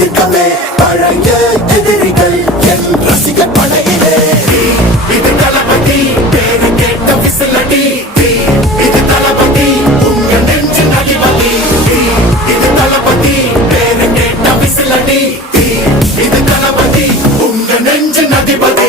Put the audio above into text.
எதிர்க்கவே பழைய எதிரிகள் என் ரசிகர் படையிலே. இது தளபதி பேரு கேட்ட விசிலடி, இது தளபதி உங்க நெஞ்சு அதிபதி. இது தளபதி பேரு கேட்ட விசிலடி, இது தளபதி உங்க நெஞ்சு அதிபதி.